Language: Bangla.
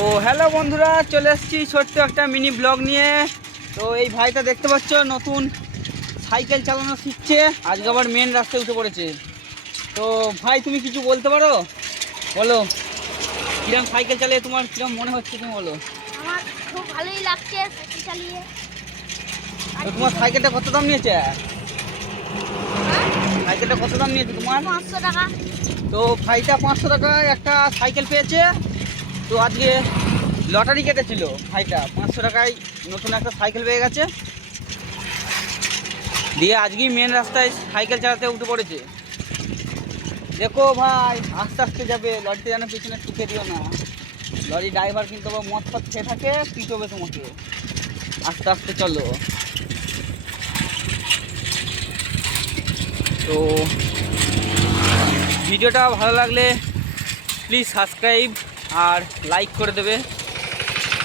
তো হ্যালো বন্ধুরা চলে এসেছি ছোট্ট একটা মিনি ব্লগ নিয়ে। তো এই ভাইটা দেখতে পাচ্ছ নতুন সাইকেল চালানো শিখছে। আজকে আবার মেন রাস্তায় উঠে পড়েছে। তো ভাই তুমি কিছু বলতে পারো? বলো কিরম সাইকেল চালিয়ে তোমার কিরম মনে হচ্ছে তুমি বলো? আমার খুব ভালোই লাগছে সাইকেল চালিয়ে। তো তোমার সাইকেলটা কত দাম নিয়েছে? সাইকেলটা কত দাম নিয়েছে তোমার? পাঁচশো টাকা। তো ভাইটা পাঁচশো টাকায় একটা সাইকেল পেয়েছে। তো আজকে লটারি কেটেছিল ভাইটা। পাঁচশো টাকায় নতুন একটা সাইকেল পেয়ে গেছে। দিয়ে আজকেই মেন রাস্তায় সাইকেল চালাতে উঠে পড়েছে। দেখো ভাই, আস্তে আস্তে যাবে। লরিতে যেন পিছনে টুকে দিও না। লরি ড্রাইভার কিন্তু আবার মদ ফদ খেয়ে থাকে পিটবে তোমাকে আস্তে আস্তে চলো। তো ভিডিওটা ভালো লাগলে প্লিজ সাবস্ক্রাইব আর লাইক করে দেবে।